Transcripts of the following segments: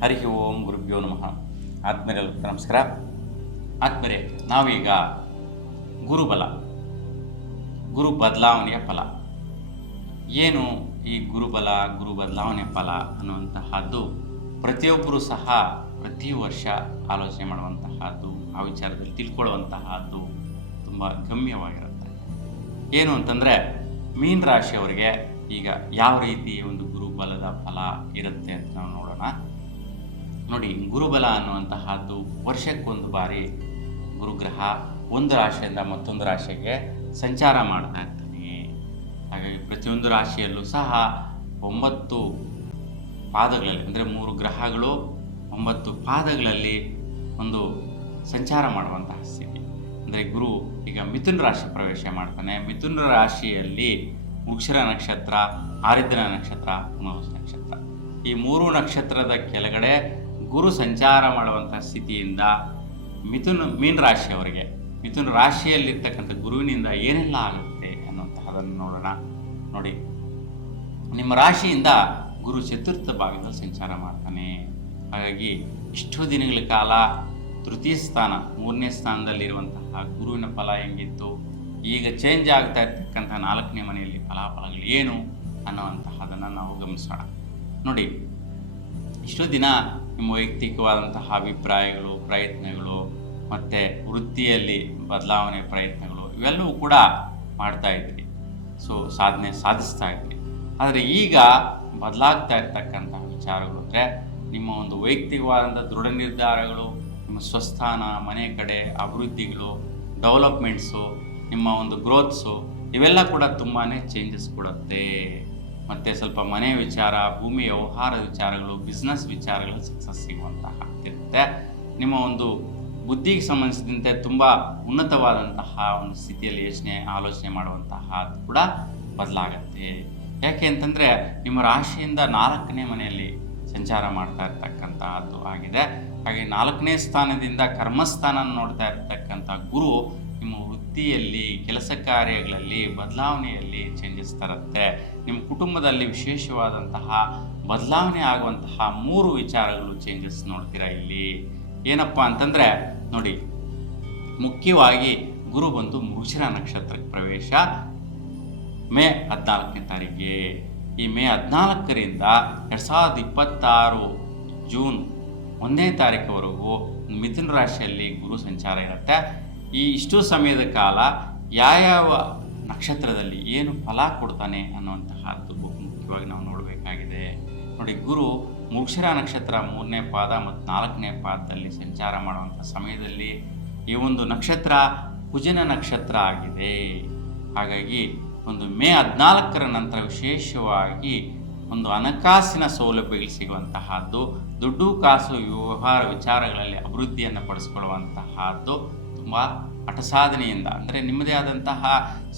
ಹರಿ ಓಂ ಗುರುಭ್ಯೋ ನಮಃ. ಆತ್ಮೀಯರೆಲ್ಲರಿಗೂ ನಮಸ್ಕಾರ. ಆತ್ಮೀಯರೇ, ನಾವೀಗ ಗುರುಬಲ, ಗುರು ಬದಲಾವಣೆಯ ಫಲ ಏನು, ಈ ಗುರುಬಲ, ಗುರು ಬದಲಾವಣೆಯ ಫಲ ಅನ್ನುವಂತಹದ್ದು ಪ್ರತಿಯೊಬ್ಬರೂ ಸಹ ಪ್ರತಿ ವರ್ಷ ಆಲೋಚನೆ ಮಾಡುವಂತಹದ್ದು, ಆ ವಿಚಾರದಲ್ಲಿ ತಿಳ್ಕೊಳ್ಳುವಂತಹದ್ದು ತುಂಬ ಗಮ್ಯವಾಗಿರುತ್ತೆ. ಏನು ಅಂತಂದರೆ, ಮೀನ ರಾಶಿಯವರಿಗೆ ಈಗ ಯಾವ ರೀತಿ ಒಂದು ಗುರುಬಲದ ಫಲ ಇರುತ್ತೆ ಅಂತ ನಾವು ನೋಡೋಣ. ನೋಡಿ, ಗುರುಬಲ ಅನ್ನುವಂತಹದ್ದು ವರ್ಷಕ್ಕೊಂದು ಬಾರಿ ಗುರುಗ್ರಹ ಒಂದು ರಾಶಿಯಿಂದ ಮತ್ತೊಂದು ರಾಶಿಗೆ ಸಂಚಾರ ಮಾಡ್ತಾ ಇರ್ತಾನೆ. ಹಾಗಾಗಿ ಪ್ರತಿಯೊಂದು ರಾಶಿಯಲ್ಲೂ ಸಹ 9 ಪಾದಗಳಲ್ಲಿ, ಅಂದರೆ 3 ಗ್ರಹಗಳು 9 ಪಾದಗಳಲ್ಲಿ ಒಂದು ಸಂಚಾರ ಮಾಡುವಂತಹ ಸ್ಥಿತಿ. ಅಂದರೆ ಗುರು ಈಗ ಮಿಥುನ ರಾಶಿ ಪ್ರವೇಶ ಮಾಡ್ತಾನೆ. ಮಿಥುನ ರಾಶಿಯಲ್ಲಿ ವೃಕ್ಷರ ನಕ್ಷತ್ರ, ಆರಿದ್ರ ನಕ್ಷತ್ರ, ಪುನರ್ವಸು ನಕ್ಷತ್ರ, ಈ 3 ನಕ್ಷತ್ರದ ಕೆಳಗಡೆ ಗುರು ಸಂಚಾರ ಮಾಡುವಂತಹ ಸ್ಥಿತಿಯಿಂದ ಮೀನ ರಾಶಿಯವರಿಗೆ, ಮಿಥುನ ರಾಶಿಯಲ್ಲಿರ್ತಕ್ಕಂಥ ಗುರುವಿನಿಂದ ಏನೆಲ್ಲ ಆಗುತ್ತೆ ಅನ್ನುವಂತಹದನ್ನು ನೋಡೋಣ. ನೋಡಿ, ನಿಮ್ಮ ರಾಶಿಯಿಂದ ಗುರು ಚತುರ್ಥ ಭಾಗದಲ್ಲಿ ಸಂಚಾರ ಮಾಡ್ತಾನೆ. ಹಾಗಾಗಿ ಇಷ್ಟು ದಿನಗಳ ಕಾಲ ತೃತೀಯ ಸ್ಥಾನ, 3ನೇ ಸ್ಥಾನದಲ್ಲಿರುವಂತಹ ಗುರುವಿನ ಫಲ ಹೆಂಗಿತ್ತು, ಈಗ ಚೇಂಜ್ ಆಗ್ತಾ ಇರ್ತಕ್ಕಂಥ 4ನೇ ಮನೆಯಲ್ಲಿ ಫಲಾಫಲಗಳು ಏನು ಅನ್ನುವಂತಹದನ್ನು ನಾವು ಗಮನಿಸೋಣ. ನೋಡಿ, ಇಷ್ಟು ದಿನ ನಿಮ್ಮ ವೈಯಕ್ತಿಕವಾದಂತಹ ಅಭಿಪ್ರಾಯಗಳು, ಪ್ರಯತ್ನಗಳು ಮತ್ತು ವೃತ್ತಿಯಲ್ಲಿ ಬದಲಾವಣೆ ಪ್ರಯತ್ನಗಳು ಇವೆಲ್ಲವೂ ಕೂಡ ಮಾಡ್ತಾ ಇದ್ರಿ. ಸಾಧನೆ ಸಾಧಿಸ್ತಾ ಇದ್ರಿ. ಆದರೆ ಈಗ ಬದಲಾಗ್ತಾ ಇರ್ತಕ್ಕಂತಹ ವಿಚಾರಗಳು ಅಂದರೆ ನಿಮ್ಮ ಒಂದು ವೈಯಕ್ತಿಕವಾದಂಥ ದೃಢ ನಿರ್ಧಾರಗಳು, ನಿಮ್ಮ ಸ್ವಸ್ಥಾನ, ಮನೆ ಕಡೆ ಅಭಿವೃದ್ಧಿಗಳು, ಡೆವಲಪ್ಮೆಂಟ್ಸು, ನಿಮ್ಮ ಒಂದು ಗ್ರೋತ್ಸು ಇವೆಲ್ಲ ಕೂಡ ತುಂಬಾ ಚೇಂಜಸ್ ಕೊಡುತ್ತೆ. ಮತ್ತು ಸ್ವಲ್ಪ ಮನೆ ವಿಚಾರ, ಭೂಮಿ ವ್ಯವಹಾರದ ವಿಚಾರಗಳು, ಬಿಸ್ನೆಸ್ ವಿಚಾರಗಳು ಸಕ್ಸಸ್ ಸಿಗುವಂತಹ ಇರುತ್ತೆ. ನಿಮ್ಮ ಒಂದು ಬುದ್ಧಿಗೆ ಸಂಬಂಧಿಸಿದಂತೆ ತುಂಬ ಉನ್ನತವಾದಂತಹ ಒಂದು ಸ್ಥಿತಿಯಲ್ಲಿ ಆಲೋಚನೆ ಮಾಡುವಂತಹ ಕೂಡ ಬದಲಾಗತ್ತೆ. ಯಾಕೆ ಅಂತಂದರೆ ನಿಮ್ಮ ರಾಶಿಯಿಂದ 4ನೇ ಮನೆಯಲ್ಲಿ ಸಂಚಾರ ಮಾಡ್ತಾ ಇರ್ತಕ್ಕಂತಹದ್ದು ಆಗಿದೆ. ಹಾಗೆ 4ನೇ ಸ್ಥಾನದಿಂದ ಕರ್ಮಸ್ಥಾನ ನೋಡ್ತಾ ಇರ್ತಕ್ಕಂಥ ಗುರು ನಿಮ್ಮ ವೃತ್ತಿಯಲ್ಲಿ, ಕೆಲಸ ಕಾರ್ಯಗಳಲ್ಲಿ ಬದಲಾವಣೆಯಲ್ಲಿ ಚೇಂಜಸ್ ತರುತ್ತೆ. ನಿಮ್ಮ ಕುಟುಂಬದಲ್ಲಿ ವಿಶೇಷವಾದಂತಹ ಬದಲಾವಣೆ ಆಗುವಂತಹ 3 ವಿಚಾರಗಳು ಚೇಂಜಸ್ ನೋಡ್ತೀರಾ ಇಲ್ಲಿ. ಏನಪ್ಪ ಅಂತಂದರೆ ನೋಡಿ, ಮುಖ್ಯವಾಗಿ ಗುರು ಬಂದು ಮೃಗಶಿರ ನಕ್ಷತ್ರಕ್ಕೆ ಪ್ರವೇಶ ಮೇ 14ನೇ ತಾರೀಕಿಗೆ. ಈ ಮೇ 14ರಿಂದ 2026 ಜೂನ್ 1ನೇ ತಾರೀಕುವರೆಗೂ ಮಿಥುನ ರಾಶಿಯಲ್ಲಿ ಗುರು ಸಂಚಾರ ಇರುತ್ತೆ. ಈ ಇಷ್ಟು ಸಮಯದ ಕಾಲ ಯಾವ ನಕ್ಷತ್ರದಲ್ಲಿ ಏನು ಫಲ ಕೊಡ್ತಾನೆ ಅನ್ನುವಂತಹದ್ದು ಬಹು ಮುಖ್ಯವಾಗಿ ನಾವು ನೋಡಬೇಕಾಗಿದೆ. ನೋಡಿ, ಗುರು ಮೃಗಶಿರ ನಕ್ಷತ್ರ 3ನೇ ಪಾದ ಮತ್ತು 4ನೇ ಪಾದದಲ್ಲಿ ಸಂಚಾರ ಮಾಡುವಂಥ ಸಮಯದಲ್ಲಿ ಈ ಒಂದು ನಕ್ಷತ್ರ ಕುಜನ ನಕ್ಷತ್ರ ಆಗಿದೆ. ಹಾಗಾಗಿ ಒಂದು ಮೇ 14ರ ನಂತರ ವಿಶೇಷವಾಗಿ ಒಂದು ಹಣಕಾಸಿನ ಸೌಲಭ್ಯಗಳು ಸಿಗುವಂತಹದ್ದು, ದುಡ್ಡು ಕಾಸು ವ್ಯವಹಾರ ವಿಚಾರಗಳಲ್ಲಿ ಅಭಿವೃದ್ಧಿಯನ್ನು ಪಡಿಸ್ಕೊಳ್ಳುವಂತಹದ್ದು ತುಂಬ ಹಠಸಾಧನೆಯಿಂದ, ಅಂದರೆ ನಿಮ್ಮದೇ ಆದಂತಹ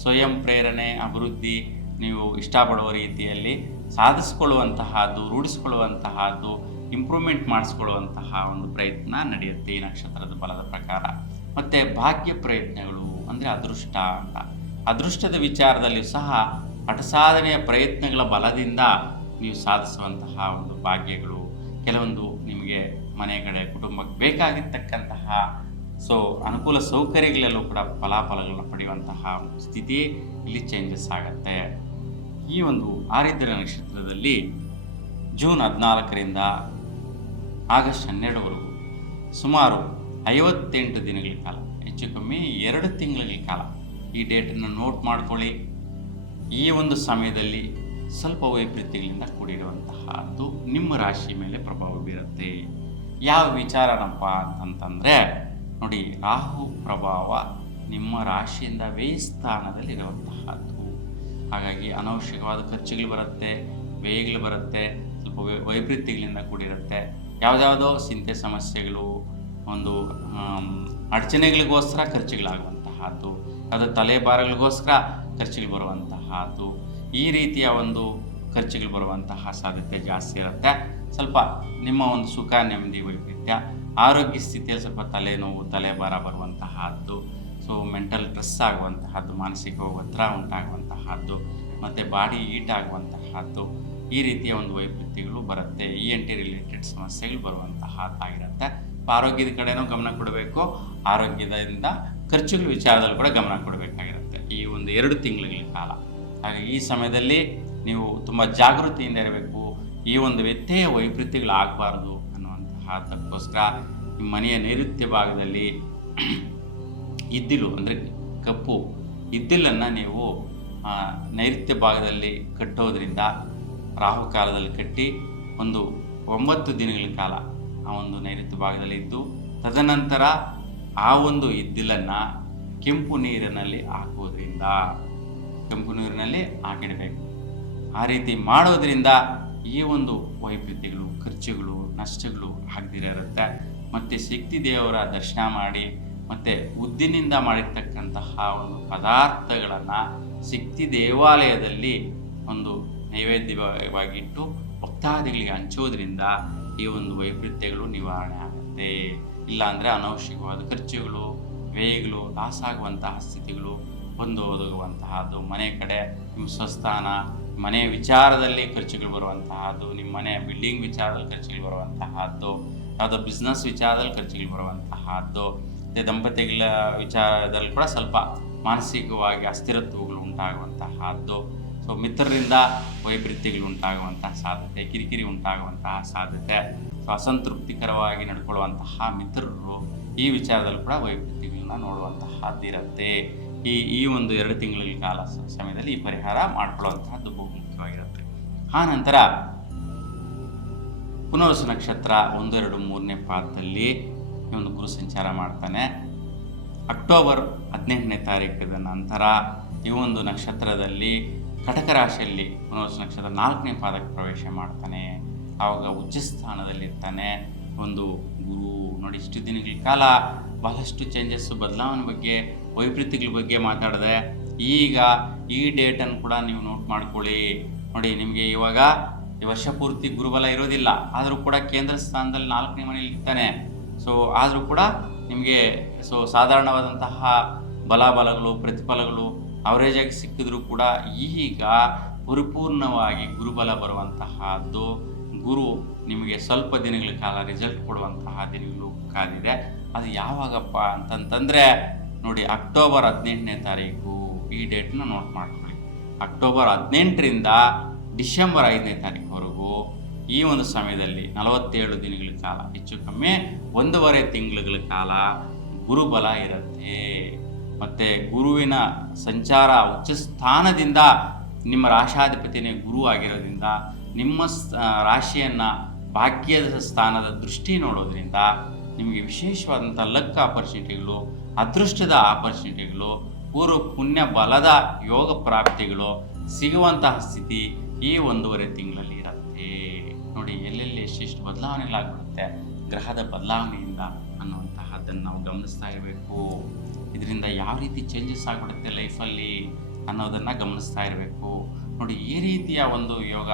ಸ್ವಯಂ ಪ್ರೇರಣೆ, ಅಭಿವೃದ್ಧಿ, ನೀವು ಇಷ್ಟಪಡುವ ರೀತಿಯಲ್ಲಿ ಸಾಧಿಸ್ಕೊಳ್ಳುವಂತಹದ್ದು, ರೂಢಿಸ್ಕೊಳ್ಳುವಂತಹದ್ದು, ಇಂಪ್ರೂವ್ಮೆಂಟ್ ಮಾಡಿಸ್ಕೊಳ್ಳುವಂತಹ ಒಂದು ಪ್ರಯತ್ನ ನಡೆಯುತ್ತೆ ಈ ನಕ್ಷತ್ರದ ಬಲದ ಪ್ರಕಾರ. ಮತ್ತು ಭಾಗ್ಯ ಪ್ರಯತ್ನಗಳು ಅಂದರೆ ಅದೃಷ್ಟ ಅಂತ, ಅದೃಷ್ಟದ ವಿಚಾರದಲ್ಲಿಯೂ ಸಹ ಹಠಸಾಧನೆಯ ಪ್ರಯತ್ನಗಳ ಬಲದಿಂದ ನೀವು ಸಾಧಿಸುವಂತಹ ಒಂದು ಭಾಗ್ಯಗಳು, ಕೆಲವೊಂದು ನಿಮಗೆ ಮನೆ ಕಡೆ ಕುಟುಂಬಕ್ಕೆ ಬೇಕಾಗಿರ್ತಕ್ಕಂತಹ ಅನುಕೂಲ ಸೌಕರ್ಯಗಳೆಲ್ಲೂ ಕೂಡ ಫಲಾಫಲಗಳನ್ನು ಪಡೆಯುವಂತಹ ಸ್ಥಿತಿ ಇಲ್ಲಿ ಚೇಂಜಸ್ ಆಗುತ್ತೆ. ಈ ಒಂದು ಆರಿದ್ರ ನಕ್ಷತ್ರದಲ್ಲಿ ಜೂನ್ 14ರಿಂದ ಆಗಸ್ಟ್ 12ವರೆಗೂ ಸುಮಾರು 58 ದಿನಗಳ ಕಾಲ, ಹೆಚ್ಚು ಕಮ್ಮಿ 2 ತಿಂಗಳ ಕಾಲ ಈ ಡೇಟನ್ನು ನೋಟ್ ಮಾಡ್ಕೊಳ್ಳಿ. ಈ ಒಂದು ಸಮಯದಲ್ಲಿ ಸ್ವಲ್ಪ ವೈಪರೀತ್ಯಗಳಿಂದ ಕೂಡಿರುವಂತಹದ್ದು ನಿಮ್ಮ ರಾಶಿ ಮೇಲೆ ಪ್ರಭಾವ ಬೀರುತ್ತೆ. ಯಾವ ವಿಚಾರನಪ್ಪ ಅಂತಂತಂದರೆ ನೋಡಿ, ರಾಹು ಪ್ರಭಾವ ನಿಮ್ಮ ರಾಶಿಯಿಂದ ವ್ಯಯ ಸ್ಥಾನದಲ್ಲಿರುವಂತಹದ್ದು. ಹಾಗಾಗಿ ಅನವಶ್ಯಕವಾದ ಖರ್ಚುಗಳು ಬರುತ್ತೆ, ವ್ಯಯಗಳು ಬರುತ್ತೆ, ಸ್ವಲ್ಪ ವೈಪರೀತ್ಯಗಳಿಂದ ಕೂಡಿರುತ್ತೆ. ಯಾವುದ್ಯಾವುದೋ ಚಿಂತೆ ಸಮಸ್ಯೆಗಳು, ಒಂದು ಅಡಚಣೆಗಳಿಗೋಸ್ಕರ ಖರ್ಚುಗಳಾಗುವಂತಹದ್ದು, ಅದು ತಲೆಭಾರಗಳಿಗೋಸ್ಕರ ಖರ್ಚುಗಳು ಬರುವಂತಹದ್ದು, ಈ ರೀತಿಯ ಒಂದು ಖರ್ಚುಗಳು ಬರುವಂತಹ ಸಾಧ್ಯತೆ ಜಾಸ್ತಿ ಇರುತ್ತೆ. ಸ್ವಲ್ಪ ನಿಮ್ಮ ಒಂದು ಸುಖ, ನೆಮ್ಮದಿ, ವೈಪರೀತ್ಯ, ಆರೋಗ್ಯ ಸ್ಥಿತಿಯಲ್ಲಿ ಸ್ವಲ್ಪ ತಲೆನೋವು, ತಲೆಭಾರ ಬರುವಂತಹದ್ದು, ಮೆಂಟಲ್ ಸ್ಟ್ರೆಸ್ ಆಗುವಂತಹದ್ದು, ಮಾನಸಿಕ ಒತ್ತಡ ಉಂಟಾಗುವಂತಹದ್ದು, ಮತ್ತು ಬಾಡಿ ಹೀಟ್ ಆಗುವಂತಹದ್ದು, ಈ ರೀತಿಯ ಒಂದು ವೈಪರೀತ್ಯಗಳು ಬರುತ್ತೆ. ENT ರಿಲೇಟೆಡ್ ಸಮಸ್ಯೆಗಳು ಬರುವಂತಹದ್ದಾಗಿರುತ್ತೆ. ಆರೋಗ್ಯದ ಕಡೆನೂ ಗಮನ ಕೊಡಬೇಕು, ಆರೋಗ್ಯದಿಂದ ಖರ್ಚುಗಳ ವಿಚಾರದಲ್ಲಿ ಕೂಡ ಗಮನ ಕೊಡಬೇಕಾಗಿರುತ್ತೆ ಈ ಒಂದು 2 ತಿಂಗಳ ಕಾಲ. ಹಾಗೆ ಈ ಸಮಯದಲ್ಲಿ ನೀವು ತುಂಬ ಜಾಗೃತಿಯಿಂದ ಇರಬೇಕು. ಈ ಒಂದು ವ್ಯತ್ಯಯ ವೈಪರೀತ್ಯಗಳು ಆಗಬಾರ್ದು ಅನ್ನುವಂತಹದಕ್ಕೋಸ್ಕರ ನಿಮ್ಮ ಮನೆಯ ನೈಋತ್ಯ ಭಾಗದಲ್ಲಿ ಇದ್ದಿಲು ಅಂದರೆ ಕಪ್ಪು ಇದ್ದಿಲನ್ನು ನೀವು ನೈಋತ್ಯ ಭಾಗದಲ್ಲಿ ಕಟ್ಟೋದ್ರಿಂದ, ರಾಹುಕಾಲದಲ್ಲಿ ಕಟ್ಟಿ ಒಂದು 9 ದಿನಗಳ ಕಾಲ ಆ ಒಂದು ನೈಋತ್ಯ ಭಾಗದಲ್ಲಿ ಇದ್ದು, ತದನಂತರ ಆ ಒಂದು ಇದ್ದಿಲನ್ನು ಕೆಂಪು ನೀರಿನಲ್ಲಿ ಹಾಕುವುದರಿಂದ, ಕೆಂಪು ನೀರಿನಲ್ಲಿ ಹಾಕಿಡಬೇಕು. ಆ ರೀತಿ ಮಾಡೋದ್ರಿಂದ ಈ ಒಂದು ವೈಪರೀತ್ಯಗಳು, ಖರ್ಚುಗಳು, ನಷ್ಟಗಳು ಆಗದಿರುತ್ತೆ. ಮತ್ತು ಶಕ್ತಿ ದೇವರ ದರ್ಶನ ಮಾಡಿ ಮತ್ತು ಉದ್ದಿನಿಂದ ಮಾಡಿರ್ತಕ್ಕಂತಹ ಒಂದು ಪದಾರ್ಥಗಳನ್ನು ಶಕ್ತಿ ದೇವಾಲಯದಲ್ಲಿ ಒಂದು ನೈವೇದ್ಯವಾಗಿಟ್ಟು ಭಕ್ತಾದಿಗಳಿಗೆ ಹಂಚೋದ್ರಿಂದ ಈ ಒಂದು ವೈಪರೀತ್ಯಗಳು ನಿವಾರಣೆ ಆಗುತ್ತೆ. ಇಲ್ಲಾಂದರೆ ಅನವಶ್ಯಕವಾದ ಖರ್ಚುಗಳು, ವ್ಯಯಗಳು, ಲಾಸ್ ಆಗುವಂತಹ ಸ್ಥಿತಿಗಳು ಬಂದು ಒದಗುವಂತಹದ್ದು. ಮನೆ ಕಡೆ ನಿಮ್ಮ ಸ್ವಸ್ಥಾನ, ಮನೆ ವಿಚಾರದಲ್ಲಿ ಖರ್ಚುಗಳು ಬರುವಂತಹದ್ದು, ನಿಮ್ಮ ಮನೆ ಬಿಲ್ಡಿಂಗ್ ವಿಚಾರದಲ್ಲಿ ಖರ್ಚುಗಳು ಬರುವಂತಹದ್ದು, ಯಾವುದೋ ಬಿಸ್ನೆಸ್ ವಿಚಾರದಲ್ಲಿ ಖರ್ಚುಗಳು ಬರುವಂತಹದ್ದು, ಮತ್ತು ದಂಪತಿಗಳ ವಿಚಾರದಲ್ಲಿ ಕೂಡ ಸ್ವಲ್ಪ ಮಾನಸಿಕವಾಗಿ ಅಸ್ಥಿರತ್ವಗಳು ಉಂಟಾಗುವಂತಹದ್ದು. ಸೊ ಮಿತ್ರರಿಂದ ವೈಪರೀತ್ಯಗಳು ಉಂಟಾಗುವಂತಹ ಸಾಧ್ಯತೆ, ಕಿರಿಕಿರಿ ಉಂಟಾಗುವಂತಹ ಸಾಧ್ಯತೆ, ಸೊ ಅಸಂತೃಪ್ತಿಕರವಾಗಿ ನಡ್ಕೊಳ್ಳುವಂತಹ ಮಿತ್ರರು ಈ ವಿಚಾರದಲ್ಲಿ ಕೂಡ ವೈಪರೀತ್ಯಗಳನ್ನ ನೋಡುವಂತಹದ್ದಿರುತ್ತೆ. ಈ ಒಂದು 2 ತಿಂಗಳ ಕಾಲ ಸಮಯದಲ್ಲಿ ಈ ಪರಿಹಾರ ಮಾಡ್ಕೊಳ್ಳುವಂತಹದ್ದು ಬಹು ಮುಖ್ಯವಾಗಿರುತ್ತೆ. ಆ ನಂತರ ಪುನರ್ವಸು ನಕ್ಷತ್ರ 1, 2, 3ನೇ ಪಾದದಲ್ಲಿ ಈ ಒಂದು ಗುರು ಸಂಚಾರ ಮಾಡ್ತಾನೆ. ಅಕ್ಟೋಬರ್ 18ನೇ ತಾರೀಕಿನ ನಂತರ ಈ ಒಂದು ನಕ್ಷತ್ರದಲ್ಲಿ ಕಟಕ ರಾಶಿಯಲ್ಲಿ ಪುನರ್ವಸು ನಕ್ಷತ್ರ 4ನೇ ಪಾದಕ್ಕೆ ಪ್ರವೇಶ ಮಾಡ್ತಾನೆ. ಆವಾಗ ಉಚ್ಚ ಸ್ಥಾನದಲ್ಲಿರ್ತಾನೆ ಒಂದು ಗುರು. ನೋಡಿ, ಇಷ್ಟು ದಿನಗಳ ಕಾಲ ಬಹಳಷ್ಟು ಚೇಂಜಸ್ಸು, ಬದಲಾವಣೆ ಬಗ್ಗೆ, ವೈಪರೀತ್ಯಗಳ ಬಗ್ಗೆ ಮಾತಾಡಿದೆ. ಈಗ ಈ ಡೇಟನ್ನು ಕೂಡ ನೀವು ನೋಟ್ ಮಾಡ್ಕೊಳ್ಳಿ. ನೋಡಿ, ನಿಮಗೆ ಇವಾಗ ಈ ವರ್ಷ ಪೂರ್ತಿ ಗುರುಬಲ ಇರೋದಿಲ್ಲ, ಆದರೂ ಕೂಡ ಕೇಂದ್ರ ಸ್ಥಾನದಲ್ಲಿ 4ನೇ ಮನೆಯಲ್ಲಿ ಇರ್ತಾನೆ. ಸೊ ಆದರೂ ಕೂಡ ನಿಮಗೆ ಸಾಧಾರಣವಾದಂತಹ ಬಲಾಬಲಗಳು, ಪ್ರತಿಫಲಗಳು ಅವರೇಜಾಗಿ ಸಿಕ್ಕಿದ್ರೂ ಕೂಡ ಈಗ ಪರಿಪೂರ್ಣವಾಗಿ ಗುರುಬಲ ಬರುವಂತಹದ್ದು, ಗುರು ನಿಮಗೆ ಸ್ವಲ್ಪ ದಿನಗಳ ಕಾಲ ರಿಸಲ್ಟ್ ಕೊಡುವಂತಹ ದಿನಗಳು ಕಾದಿದೆ. ಅದು ಯಾವಾಗಪ್ಪ ಅಂತಂತಂದರೆ ನೋಡಿ, ಅಕ್ಟೋಬರ್ 18ನೇ ತಾರೀಕು ಈ ಡೇಟ್ನ ನೋಟ್ ಮಾಡ್ಕೊಳ್ಳಿ. ಅಕ್ಟೋಬರ್ 18ರಿಂದ ಡಿಸೆಂಬರ್ 5ನೇ ತಾರೀಕುವರೆಗೂ ಈ ಒಂದು ಸಮಯದಲ್ಲಿ 47 ದಿನಗಳ ಕಾಲ, ಹೆಚ್ಚು ಕಮ್ಮಿ 1.5 ತಿಂಗಳ ಕಾಲ ಗುರುಬಲ ಇರುತ್ತೆ. ಮತ್ತು ಗುರುವಿನ ಸಂಚಾರ ಉಚ್ಚ ಸ್ಥಾನದಿಂದ, ನಿಮ್ಮ ರಾಶಾಧಿಪತಿನೇ ಗುರು ಆಗಿರೋದ್ರಿಂದ, ನಿಮ್ಮ ರಾಶಿಯನ್ನು ಭಾಗ್ಯದ ಸ್ಥಾನದ ದೃಷ್ಟಿ ನೋಡೋದ್ರಿಂದ ನಿಮಗೆ ವಿಶೇಷವಾದಂಥ ಲಕ್ ಆಪರ್ಚುನಿಟಿಗಳು, ಅದೃಷ್ಟದ ಆಪರ್ಚುನಿಟಿಗಳು, ಪೂರ್ವ ಪುಣ್ಯ ಬಲದ ಯೋಗ ಪ್ರಾಪ್ತಿಗಳು ಸಿಗುವಂತಹ ಸ್ಥಿತಿ ಈ 1.5 ತಿಂಗಳಲ್ಲಿ ಇರುತ್ತೆ. ನೋಡಿ, ಎಲ್ಲೆಲ್ಲಿ ಎಷ್ಟೆಷ್ಟು ಬದಲಾವಣೆಗಳಾಗ್ಬಿಡುತ್ತೆ ಗ್ರಹದ ಬದಲಾವಣೆಯಿಂದ ಅನ್ನುವಂತಹದ್ದನ್ನು ನಾವು ಗಮನಿಸ್ತಾ ಇರಬೇಕು. ಇದರಿಂದ ಯಾವ ರೀತಿ ಚೇಂಜಸ್ ಆಗಿಬಿಡುತ್ತೆ ಲೈಫಲ್ಲಿ ಅನ್ನೋದನ್ನು ಗಮನಿಸ್ತಾ ಇರಬೇಕು. ನೋಡಿ, ಈ ರೀತಿಯ ಒಂದು ಯೋಗ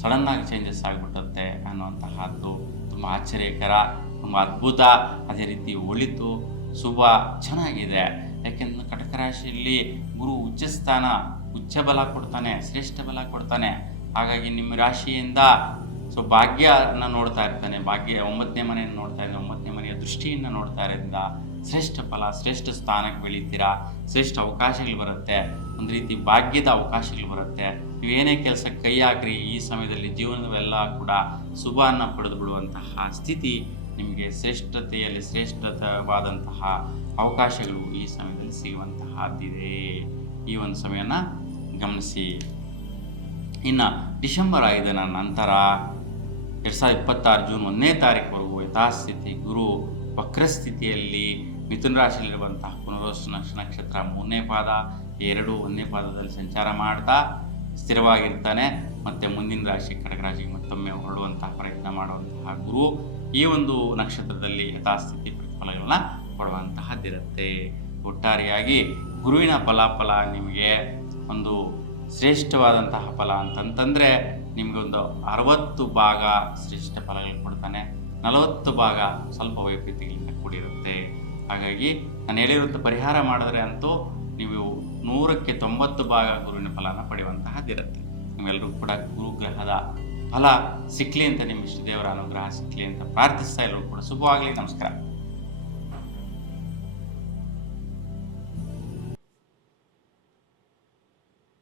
ಸಡನ್ನಾಗಿ ಚೇಂಜಸ್ ಆಗಿಬಿಡುತ್ತೆ ಅನ್ನುವಂತಹದ್ದು ತುಂಬ ಆಶ್ಚರ್ಯಕರ, ತುಂಬ ಅದ್ಭುತ, ಅದೇ ರೀತಿ ಒಳಿತು, ಶುಭ, ಚೆನ್ನಾಗಿದೆ. ಯಾಕೆಂದರೆ ಕಟಕ ರಾಶಿಯಲ್ಲಿ ಗುರು ಉಚ್ಚ ಸ್ಥಾನ, ಉಚ್ಚ ಬಲ ಕೊಡ್ತಾನೆ, ಶ್ರೇಷ್ಠ ಬಲ ಕೊಡ್ತಾನೆ. ಹಾಗಾಗಿ ನಿಮ್ಮ ರಾಶಿಯಿಂದ ಭಾಗ್ಯನ ನೋಡ್ತಾ ಇರ್ತಾನೆ, ಭಾಗ್ಯ 9ನೇ ಮನೆಯನ್ನು ನೋಡ್ತಾ ಇದ್ದಾನೆ, 9ನೇ ಮನೆಯ ದೃಷ್ಟಿಯನ್ನು ನೋಡ್ತಾ ಇರೋದ್ರಿಂದ ಶ್ರೇಷ್ಠ ಫಲ, ಶ್ರೇಷ್ಠ ಸ್ಥಾನಕ್ಕೆ ಬೆಳೀತೀರಾ, ಶ್ರೇಷ್ಠ ಅವಕಾಶಗಳು ಬರುತ್ತೆ, ಒಂದು ರೀತಿ ಭಾಗ್ಯದ ಅವಕಾಶಗಳು ಬರುತ್ತೆ. ನೀವೇನೇ ಕೆಲಸ ಕೈ ಹಾಕ್ರಿ, ಈ ಸಮಯದಲ್ಲಿ ಜೀವನವೆಲ್ಲ ಕೂಡ ಶುಭವನ್ನು ಪಡೆದು ಬಿಡುವಂತಹ ಸ್ಥಿತಿ ನಿಮಗೆ ಶ್ರೇಷ್ಠತೆಯಲ್ಲಿ ಶ್ರೇಷ್ಠವಾದಂತಹ ಅವಕಾಶಗಳು ಈ ಸಮಯದಲ್ಲಿ ಸಿಗುವಂತಹದ್ದಿದೆ. ಈ ಒಂದು ಸಮಯನ ಗಮನಿಸಿ. ಇನ್ನು ಡಿಸೆಂಬರ್ 5ನ ನಂತರ 2026 ಜೂನ್ 1ನೇ ತಾರೀಕುವರೆಗೂ ಯಥಾಸ್ಥಿತಿ ಗುರು ವಕ್ರಸ್ಥಿತಿಯಲ್ಲಿ ಮಿಥುನ ರಾಶಿಯಲ್ಲಿರುವಂತಹ ಪುನರ್ವಸು ನಕ್ಷತ್ರ 3ನೇ ಪಾದ, 2, 1ನೇ ಪಾದದಲ್ಲಿ ಸಂಚಾರ ಮಾಡ್ತಾ ಸ್ಥಿರವಾಗಿರ್ತಾನೆ. ಮತ್ತು ಮುಂದಿನ ರಾಶಿ ಕಟಕ ರಾಶಿಗೆ ಮತ್ತೊಮ್ಮೆ ಹೊರಡುವಂತಹ ಪ್ರಯತ್ನ ಮಾಡುವಂತಹ ಗುರು ಈ ಒಂದು ನಕ್ಷತ್ರದಲ್ಲಿ ಯಥಾಸ್ಥಿತಿ ಪ್ರತಿಫಲಗಳನ್ನ ಕೊಡುವಂತಹದ್ದಿರುತ್ತೆ. ಒಟ್ಟಾರೆಯಾಗಿ ಗುರುವಿನ ಫಲಾಫಲ ನಿಮಗೆ ಒಂದು ಶ್ರೇಷ್ಠವಾದಂತಹ ಫಲ ಅಂತಂತಂದರೆ ನಿಮಗೆ ಒಂದು 60 ಭಾಗ ಶ್ರೇಷ್ಠ ಫಲಗಳು ಕೊಡ್ತಾನೆ, 40 ಭಾಗ ಸ್ವಲ್ಪ ವೈಪರೀತ್ಯಗಳಿಂದ ಕೂಡಿರುತ್ತೆ. ಹಾಗಾಗಿ ನಾನು ಹೇಳಿರುವಂಥ ಪರಿಹಾರ ಮಾಡಿದ್ರೆ ಅಂತೂ ನೀವು 100ಕ್ಕೆ 90 ಭಾಗ ಗುರುವಿನ ಫಲನ ಪಡೆಯುವಂತಹದ್ದಿರುತ್ತೆ. ನಿಮ್ಮೆಲ್ಲರೂ ಕೂಡ ಗುರುಗ್ರಹದ ಫಲ ಸಿಕ್ಕಲಿ ಅಂತ, ನಿಮ್ಮ ಇಷ್ಟದೇವರ ಅನುಗ್ರಹ ಸಿಕ್ಕಲಿ ಅಂತ ಪ್ರಾರ್ಥಿಸ್ತಾ ಎಲ್ಲರೂ ಕೂಡ ಶುಭವಾಗಲಿ. ನಮಸ್ಕಾರ.